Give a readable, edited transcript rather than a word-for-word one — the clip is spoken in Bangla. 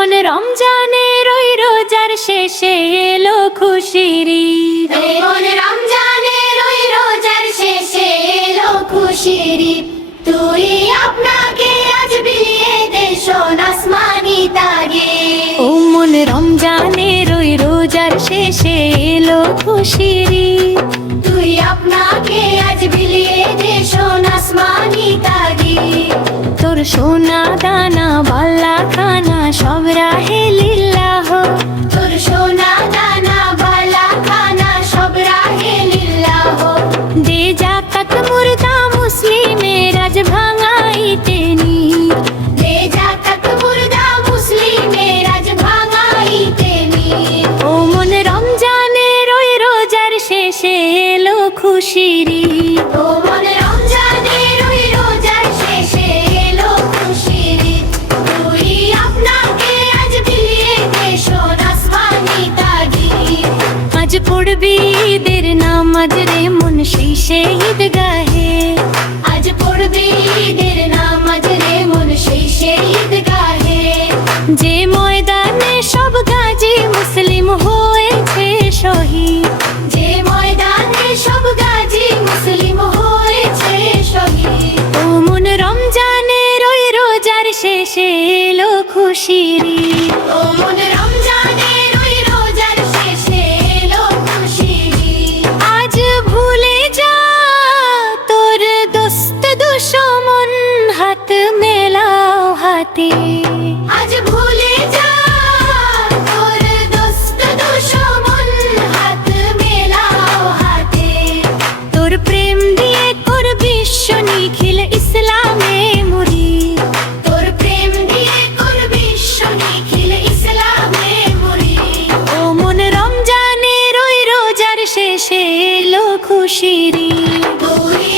মন রমজানের ওই রোজার শেষে এলো খুশির ঈদ। মন রমজানের ওই রোজার শেষে এলো খুশির ঈদ। তুই আপনাকে আজ বিলিয়ে দে শোন আসমানি তাগে। ও মন রমজানের ওই রোজার শেষে এলো খুশির ঈদ। তুই আপনাকে আজ বিলিয়ে দে শোন আসমানি তাগে। তোর সোনা দানা বাল্লা খানা সব রাহে লিল্লাহ। তোর সোনা দানা বালা খানা সব রাহে লিল্লাহ। দে জাকাত মুর্দা মুসলিমের আজ ভাঙাইতে নিদ। দে জাকাত মুর্দা মুসলিমের আজ ভাঙাইতে নিদ। ও মন রমজানের ওই রোজার শেষে এলো খুশির ঈদ। ও মন রমজানের ওই রোজার শেষে এলো খুশির ঈদ। তুই আপনাকে আজ বিলিয়ে দে শোন আসমানি তাগিদ। আজ পড়বি ঈদের নামাজ রে মন সেই শহীদ গাহে। আজ পড়বি ঈদের নামাজ রে মন সেই শহীদ গাহে। যে ময়দানে সব গাজী মুসলিম হয়েছে শহীদ। যে ময়দানে সব গাজী মুসলিম হয়েছে শহীদ। ও মন রমজানের ওই রোজার শেষে এলো খুশির ঈদ। ও মন রমজানের ওই রোজার শেষে এলো খুশির ঈদ। আজ ভুলে যা তোর দোস্ত দুশমন হাত মেলাও হাতে। আজ ভুলে যা তোর দোস্ত দুশমন হাত মেলাও হাতে। তোর প্রেম দিয়ে কর বিশ্ব নিখিল ইসলামে মুরিদ। তোর প্রেম দিয়ে কর বিশ্ব নিখিল ইসলামে মুরিদ। ও মন রমজানের ওই রোজার শেষে এলো খুশির ঈদ। তুই